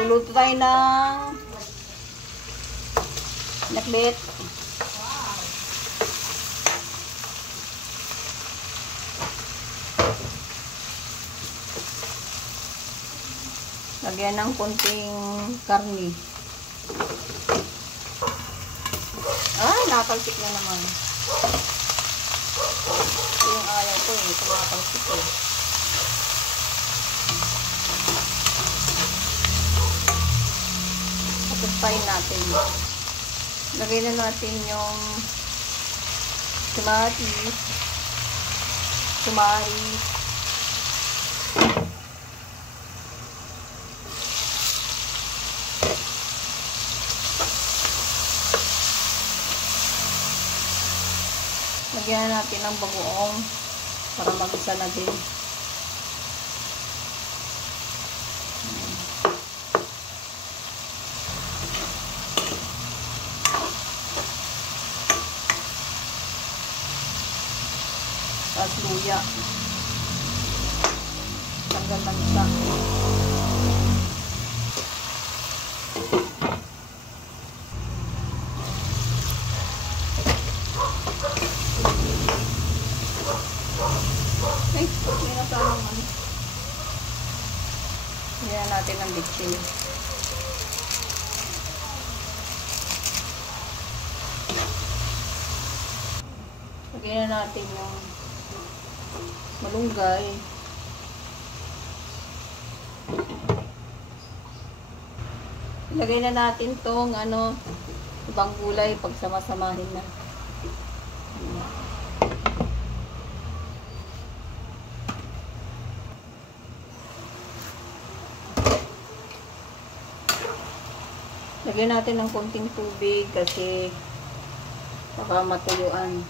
Luluto tayo ng nakbet. Lagyan ng konting karni. Ay, nakakalsik na naman. Ito yung ayaw ko eh. Ito nakakalsik eh. Patayin natin. Lagay na natin yung kamatis, kumaris, lagyan natin ng bagoong para mag-isa na din. Tapos luya. Tanggal ng isa. Ay, hindi na tayo naman. Lagyan natin ng bitchin. Lagyan na natin yung malunggay. Ilagay na natin tong ibang gulay pag sama-samahin na. Lagyan natin ng konting tubig kasi baka matuyuan.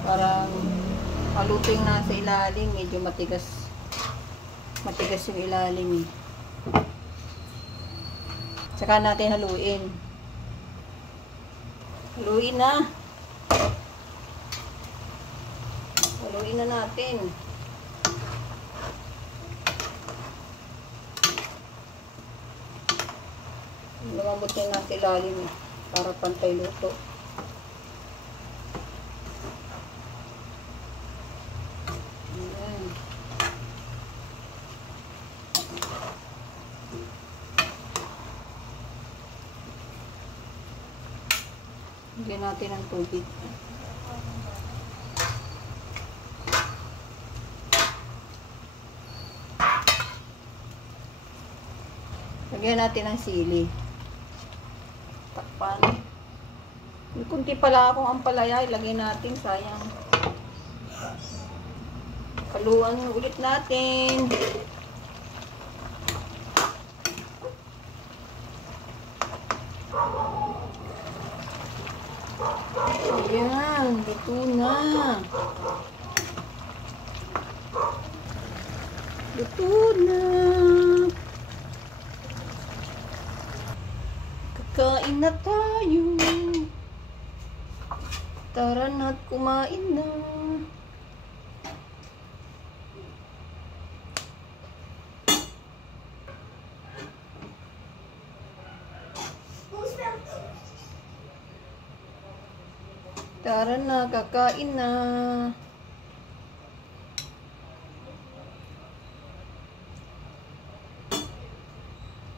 Parang maluto yung nasa ilalim, medyo matigas yung ilalim eh. Saka natin haluin na natin. Lumambot yung nasa ilalim eh, para pantay luto. Lagyan natin ng tubig. Lagyan natin ng sili. Takpan. May kunti pala akong ampalaya. Ilagay natin. Sayang. Haluan ulit natin. Ayan, luto na. Luto na. Kakain na tayo. Tara na't kumain na. Tara na, kakain na.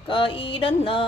Kainan na.